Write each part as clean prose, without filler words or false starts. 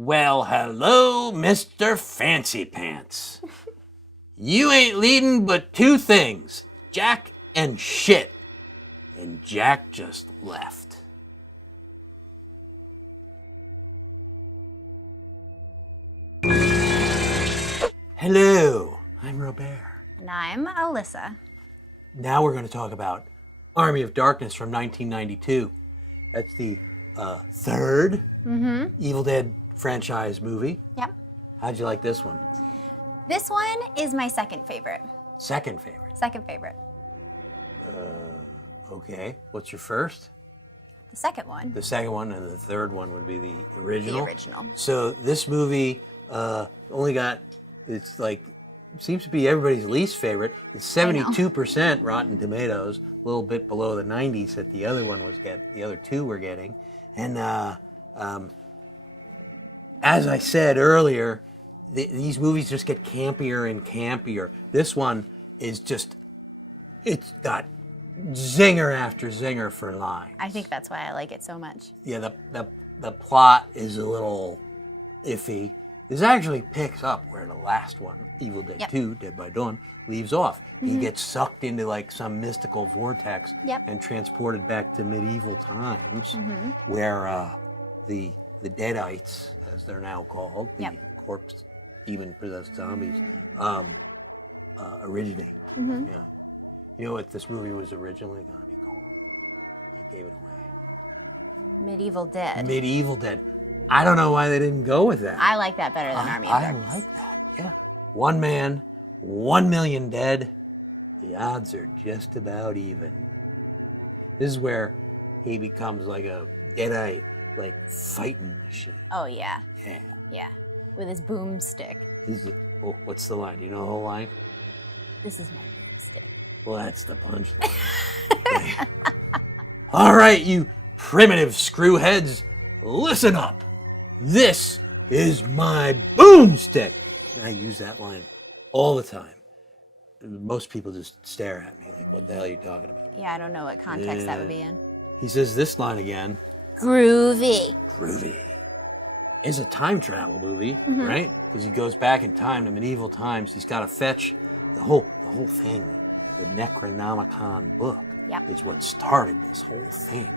Well, hello, Mr. Fancy Pants. You ain't leading but two things, Jack and shit. And Jack just left. Hello, I'm Robert. And I'm Alyssa. Now we're going to talk about Army of Darkness from 1992. That's the third Evil Dead franchise movie. Yep. How'd you like this one? This one is my second favorite. Second favorite. Second favorite. Okay. What's your first? The second one. The second one, and the third one would be the original. The original. So this movie only got, it's like, seems to be everybody's least favorite. It's 72% Rotten Tomatoes, a little bit below the 90s that the other one was the other two were getting. And as I said earlier, these movies just get campier and campier. This one is just, it's got zinger after zinger for lines. I think that's why I like it so much. Yeah, the plot is a little iffy. This actually picks up where the last one, Evil Dead 2, Dead by Dawn, leaves off. He gets sucked into like some mystical vortex and transported back to medieval times where the Deadites, as they're now called, the corpse demon-possessed zombies, originate. Yeah. You know what this movie was originally going to be called? I gave it away. Medieval Dead. Medieval Dead. I don't know why they didn't go with that. I like that better than Army of Darkness. I like that, yeah. 1 man, 1 million dead. The odds are just about even. This is where he becomes like a Deadite, like fighting machine. Oh, yeah. Yeah. Yeah. With his boomstick. Oh, what's the line? Do you know the whole line? This is my boomstick. Well, that's the punchline. All right, you primitive screwheads, listen up. This is my boomstick. I use that line all the time. Most people just stare at me like, what the hell are you talking about? Yeah, I don't know what context that would be in. He says this line again. Groovy. Groovy. It's a time travel movie, right? Because he goes back in time to medieval times. He's got to fetch the whole thing. The Necronomicon book is what started this whole thing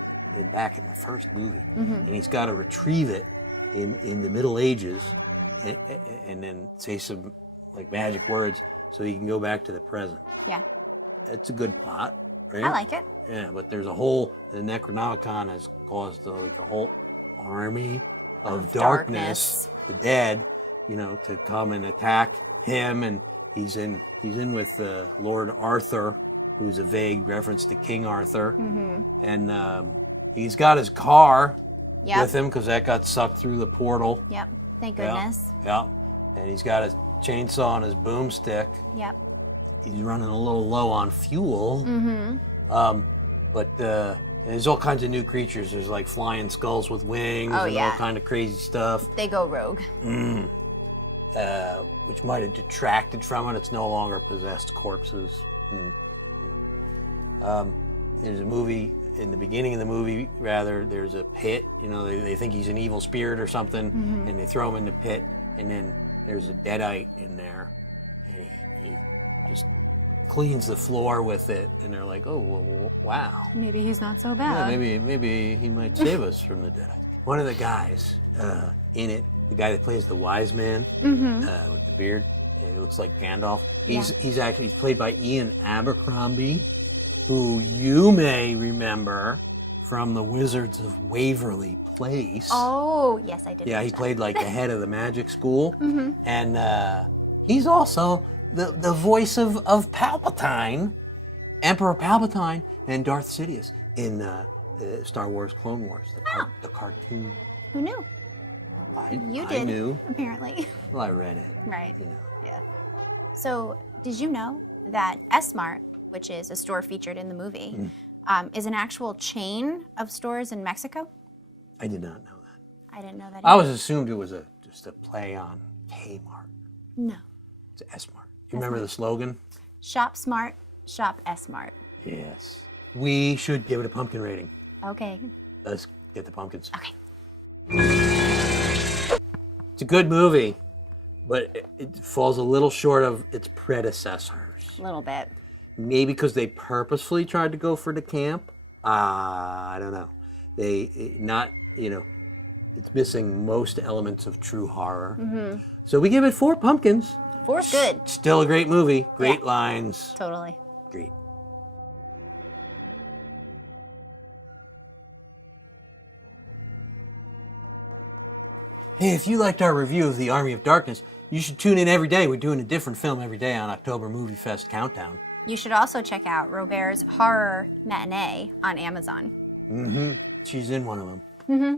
back in the first movie. And he's got to retrieve it in the Middle Ages and then say some like magic words so he can go back to the present. Yeah. It's a good plot, right? I like it. Yeah, but there's the Necronomicon has caused like a whole army of darkness, the dead, to come and attack him, and he's in with Lord Arthur, who's a vague reference to King Arthur, and he's got his car with him because that got sucked through the portal. Yep, thank goodness. Yeah, and he's got his chainsaw and his boomstick. Yep. He's running a little low on fuel. But there's all kinds of new creatures. There's like flying skulls with wings and all kind of crazy stuff. They go rogue. Which might have detracted from it. It's no longer possessed corpses. There's a movie, in the beginning of the movie, rather, there's a pit. They think he's an evil spirit or something, and they throw him in the pit, and then there's a Deadite in there, and he just cleans the floor with it, and they're like, oh, well, wow. Maybe he's not so bad. Yeah, maybe he might save us from the Deadite. One of the guys in it, the guy that plays the wise man with the beard, and he looks like Gandalf. He's actually played by Ian Abercrombie, who you may remember from the Wizards of Waverly Place. Oh, yes, I did. Yeah, he played like the head of the magic school, and he's also the voice of Palpatine, Emperor Palpatine, and Darth Sidious in Star Wars Clone Wars, the cartoon. Who knew? I knew, apparently. Well, I read it. Right. Yeah. So, did you know that S-Mart, which is a store featured in the movie, is an actual chain of stores in Mexico? I did not know that. I didn't know that either. I always assumed it was just a play on Kmart. No. It's S-Mart. You remember the slogan? Shop smart, shop S-Mart. Yes. We should give it a pumpkin rating. Okay. Let's get the pumpkins. Okay. It's a good movie, but it falls a little short of its predecessors. A little bit. Maybe because they purposefully tried to go for the camp. I don't know. It's missing most elements of true horror. Mm-hmm. So we give it 4 pumpkins. 4's good. Still a great movie. Great lines. Totally. Great. Hey, if you liked our review of The Army of Darkness, you should tune in every day. We're doing a different film every day on October Moviefest Countdown. You should also check out Robert's Horror Matinee on Amazon. Mm-hmm. She's in one of them. Mm-hmm.